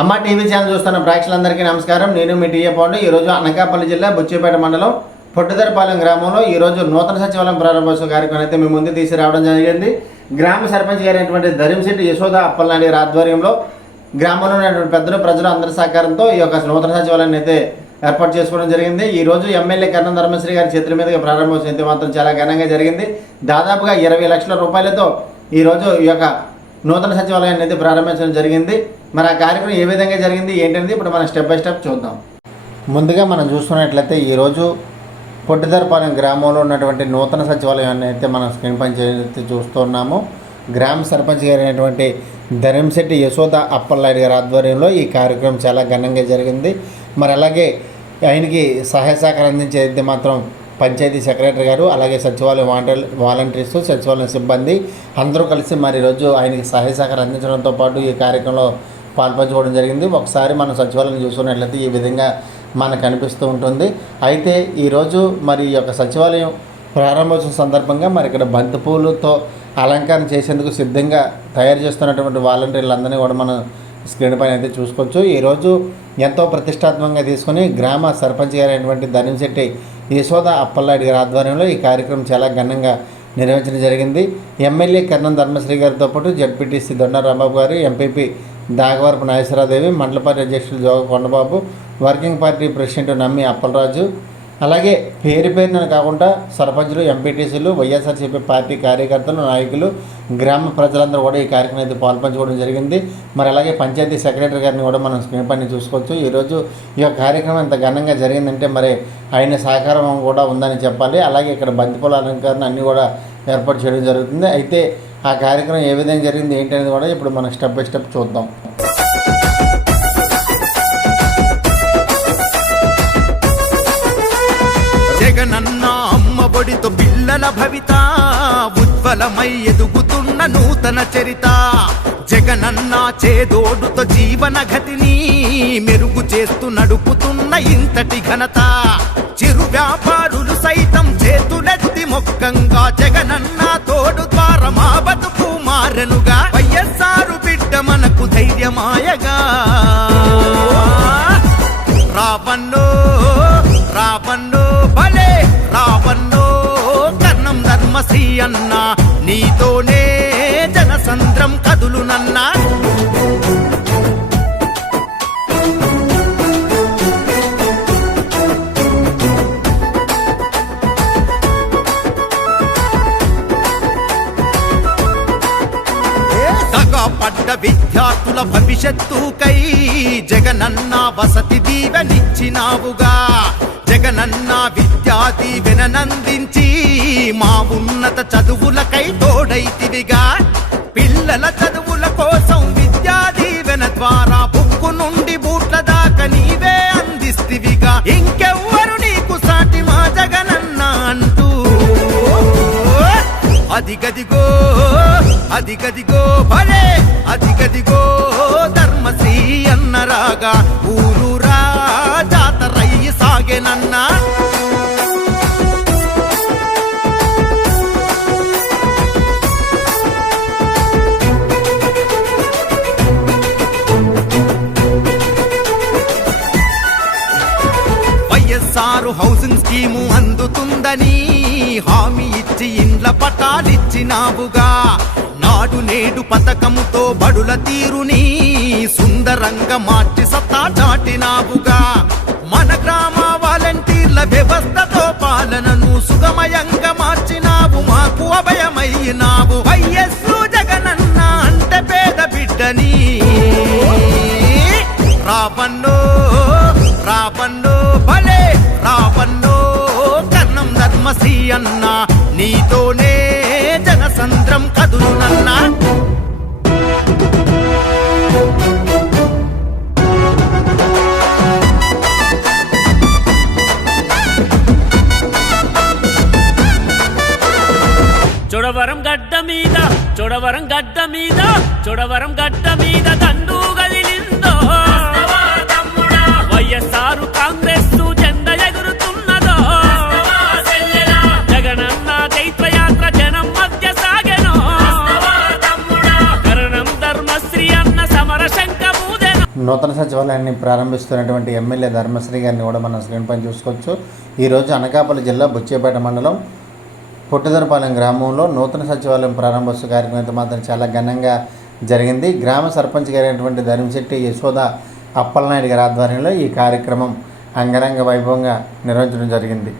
అమ్మ TV channel చూస్తున్న ప్రేక్షకులందరికీ నమస్కారం. నేను మీ టీఏ పాండు. ఈరోజు అనకాపల్లి జిల్లా బుచ్చిపేట మండలం పొట్టుదరపాలెం గ్రామంలో ఈరోజు నూతన సచివాలయం ప్రారంభోత్సవ కార్యక్రమం అయితే మీ ముందు తీసుకురావడం జరిగింది. గ్రామ సర్పంచ్ గారైనటువంటి ధరింశెట్టి యశోద అప్పలనాయుడు గారి ఆధ్వర్యంలో గ్రామంలో ఉన్నటువంటి పెద్దలు ప్రజలు అందరి సహకారంతో ఈ యొక్క నూతన సచివాలయాన్ని అయితే ఏర్పాటు చేసుకోవడం జరిగింది. ఈ రోజు ఎమ్మెల్యే కర్ణ ధర్మశ్రీ గారి చేతుల మీదుగా ప్రారంభోత్సవం అయితే మాత్రం చాలా ఘనంగా జరిగింది. దాదాపుగా ఇరవై లక్షల రూపాయలతో ఈరోజు ఈ యొక్క నూతన సచివాలయాన్ని అయితే ప్రారంభించడం జరిగింది. మరి ఆ కార్యక్రమం ఏ విధంగా జరిగింది ఏంటనేది ఇప్పుడు మనం స్టెప్ బై స్టెప్ చూద్దాం. ముందుగా మనం చూసుకున్నట్లయితే ఈరోజు పొట్టిదర్పాలెం గ్రామంలో ఉన్నటువంటి నూతన సచివాలయాన్ని అయితే మనం స్క్రీన్ పని చేసి చూస్తున్నాము గ్రామ సర్పంచ్ గారైనటువంటి అయినటువంటి ధరంశెట్టి యశోద అప్పలనాయుడు గారి ఆధ్వర్యంలో ఈ కార్యక్రమం చాలా ఘనంగా జరిగింది. మరి అలాగే ఆయనకి సహాయ సహకారం అందించేది మాత్రం పంచాయతీ సెక్రటరీ గారు అలాగే సచివాలయం వాంటర్ వాలంటీర్స్ సచివాలయం సిబ్బంది అందరూ కలిసి మరి ఈరోజు ఆయనకి సహాయ సహకారం అందించడంతో పాటు ఈ కార్యక్రమంలో పాల్పంచుకోవడం జరిగింది. ఒకసారి మనం సచివాలయం చూసుకున్నట్లయితే ఈ విధంగా మనకు కనిపిస్తూ ఉంటుంది. అయితే ఈరోజు మరి ఈ యొక్క సచివాలయం ప్రారంభోత్సవం సందర్భంగా మరి ఇక్కడ బంతిపూలతో అలంకరణ చేసేందుకు సిద్ధంగా తయారు చేస్తున్నటువంటి వాలంటీర్లందరినీ కూడా మనం స్క్రీన్ పైన అయితే చూసుకోవచ్చు. ఈరోజు ఎంతో ప్రతిష్టాత్మకంగా తీసుకొని గ్రామ సర్పంచ్ గారు అయినటువంటి ధనంశెట్టి యశోద అప్పల్లాడి గారి ఆధ్వర్యంలో ఈ కార్యక్రమం చాలా ఘనంగా నిర్వహించడం జరిగింది. ఎమ్మెల్యే కర్ణం ధర్మశ్రీ గారితో పాటు జడ్పీటీసీ దొండ రాంబాబు గారు ఎంపీపీ దాగవరపు నాగేశ్వరరాదేవి మండల పార్టీ అధ్యక్షుడు Joga Kondababu working party president Nammi Appalaraju. అలాగే పేరు పేరున కాకుండా సర్పంచులు ఎంపీటీసీలు వైఎస్ఆర్సీపీ పార్టీ కార్యకర్తలు నాయకులు గ్రామ ప్రజలందరూ కూడా ఈ కార్యక్రమం అయితే పాల్పంచుకోవడం జరిగింది. మరి అలాగే పంచాయతీ సెక్రటరీ గారిని కూడా మనం స్క్రీన్ పైన చూసుకోవచ్చు. ఈరోజు ఈ యొక్క కార్యక్రమం ఎంత ఘనంగా జరిగిందంటే మరి ఆయన సహకారం కూడా ఉందని చెప్పాలి. అలాగే ఇక్కడ బంతిపూల అలంకరణ అన్నీ కూడా ఏర్పాటు చేయడం జరుగుతుంది. అయితే ఆ కార్యక్రమం ఏ విధంగా జరిగింది ఏంటనేది కూడా ఇప్పుడు మనం స్టెప్ బై స్టెప్ చూద్దాం. జగనన్న అమ్మ ఒడితో పిల్లల భవిత ఉజ్వలమై ఎదుగుతున్న నూతన చరిత. జగనన్న చేదోడుతో జీవన గతిని మెరుగు చేస్తూ నడుపుతున్న ఇంతటి ఘనత. చిరు ధైర్యమాయగా. రావణ దగా పడ్డ విద్యార్థుల భవిష్యత్తుకై జగనన్న వసతి దీవెనిచ్చినావుగా. జగనన్న విద్యా దీవెనందించి మా ఉన్నత చదువులకై తోడైతివిగా. పిల్లల చదువుల కోసం విద్యా దీవెన ద్వారా బుక్కు నుండి బూట్ల దాకా నీవే అందిస్తివిగా. ఇంకెవ్వరు నీకు సాటి మా జగనన్న అంటూ. అదిగదిగో అదిగదిగో భలే అదిగదిగో ధర్మశ్రీ అన్నరాగా ఊరూరా జాతరయ్యి సాగేనన్నా వైఎస్ఆర్ హౌసింగ్ స్కీము అందుతుందని హామీ ఇచ్చి ఇండ్ల పట్టాలిచ్చినావుగా నాడు నేడు పథకముతో బడుల తీరుని సుందరంగా మార్చి సత్తా చాటినావుగా. మన గ్రామ వాలంటీర్ల వ్యవస్థతో పాలనను సుగమయంగా మార్చినావు మాకు అభయమయ్యినావు. వైఎస్ జగనన్న అంటే పేద బిడ్డని. రావన్నో రావన్నో భలే రావన్నో కన్నం ధర్మశ్రీ అన్న నీతోనే జనసంద్రం కదులునన్నా చొడవరం గడ్డ మీద చొడవరం గడ్డ మీద చొడవరం గడ్డ మీద దండు గదిలిందో. వైఎస్ఆర్ కాంగ్రెస్ జెండ ఎగురుతున్నదో. జగనన్న చైత్రయాత్ర నూతన సచివాలయాన్ని ప్రారంభిస్తున్నటువంటి ఎమ్మెల్యే ధర్మశ్రీ గారిని కూడా మనం స్క్రీన్ పైన చూసుకోవచ్చు. ఈరోజు అనకాపల్లి జిల్లా బుచ్చేపేట మండలం పుట్టదరపాలెం గ్రామంలో నూతన సచివాలయం ప్రారంభోత్సవ కార్యక్రమం అయితే మాత్రం చాలా ఘనంగా జరిగింది. గ్రామ సర్పంచ్ గారైనటువంటి ధర్మశెట్టి యశోద అప్పలనాయుడు గారి ఆధ్వర్యంలో ఈ కార్యక్రమం అంగరంగ వైభవంగా నిర్వహించడం జరిగింది.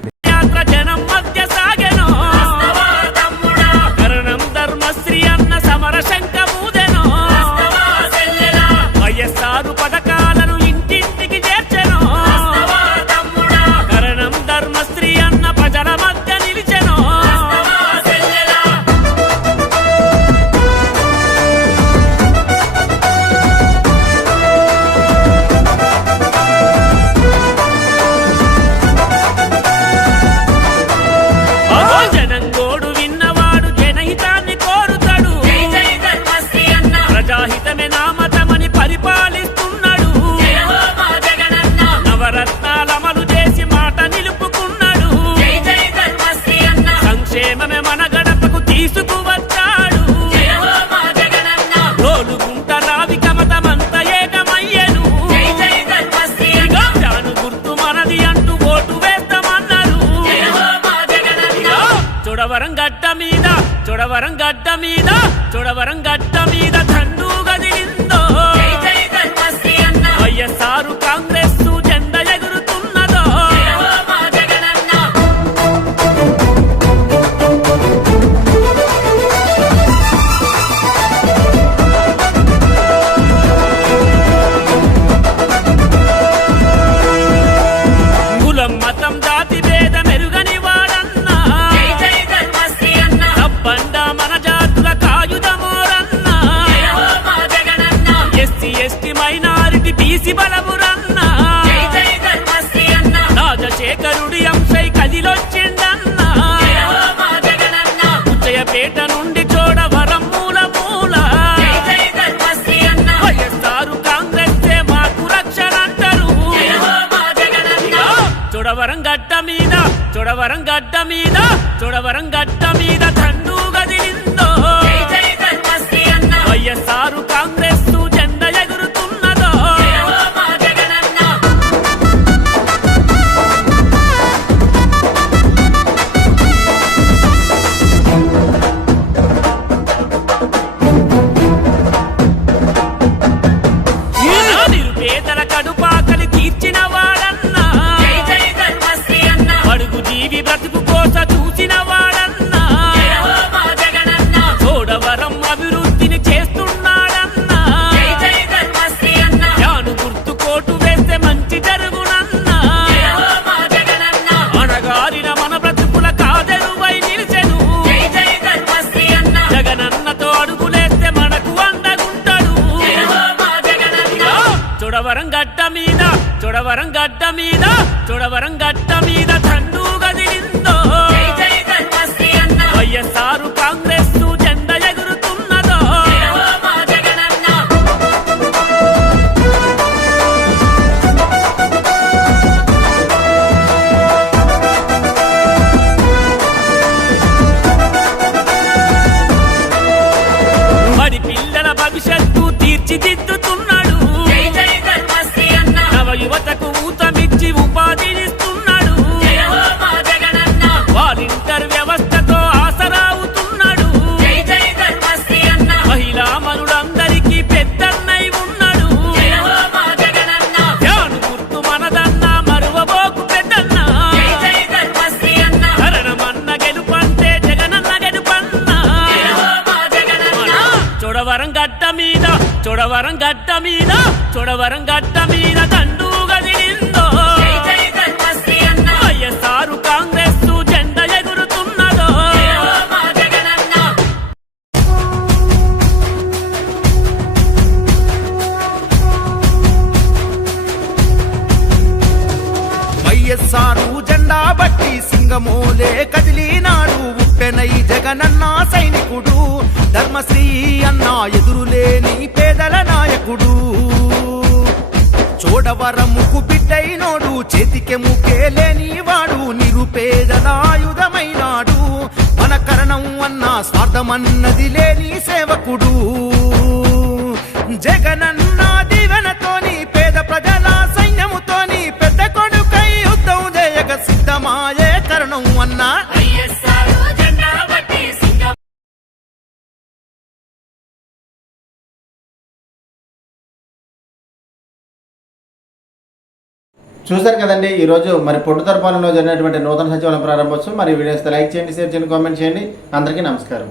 నుండి చోడవరం మూల మూల. వైఎస్ఆర్ కాంగ్రెస్ మాకు రక్షణ అంటారు. చూడవరం గడ్డ మీద చూడవరం గడ్డ మీద చూడవరం గడ్డ మీద దండు గదిలిందో వైఎస్ఆర్ కాంగ్రెస్ చూడవరం గడ్డ మీద చూడవరం గడ్డ మీద దండు చూడవరం చోడవరముకు బిడ్డైనోడు చేతికి ముఖేలేని వాడు నిరుపేదలాయుధమైనాడు. మన కరణం అన్న స్వార్థమన్నది లేని సేవకుడు. జగనన్న దీవెనతోని పేద ప్రజల సైన్యముతోని పెద్ద కొడుకై యుద్ధం జయగ సిద్ధమాయే కరణం అన్న. చూశారు కదండి ఈరోజు మరి పొట్టుతరపాలెంలో జరిగినటువంటి నూతన సచివాలయం ప్రారంభోత్సవం. మరి వీడియోస్ లైక్ చేయండి షేర్ చేయండి కామెంట్ చేయండి. అందరికీ నమస్కారం.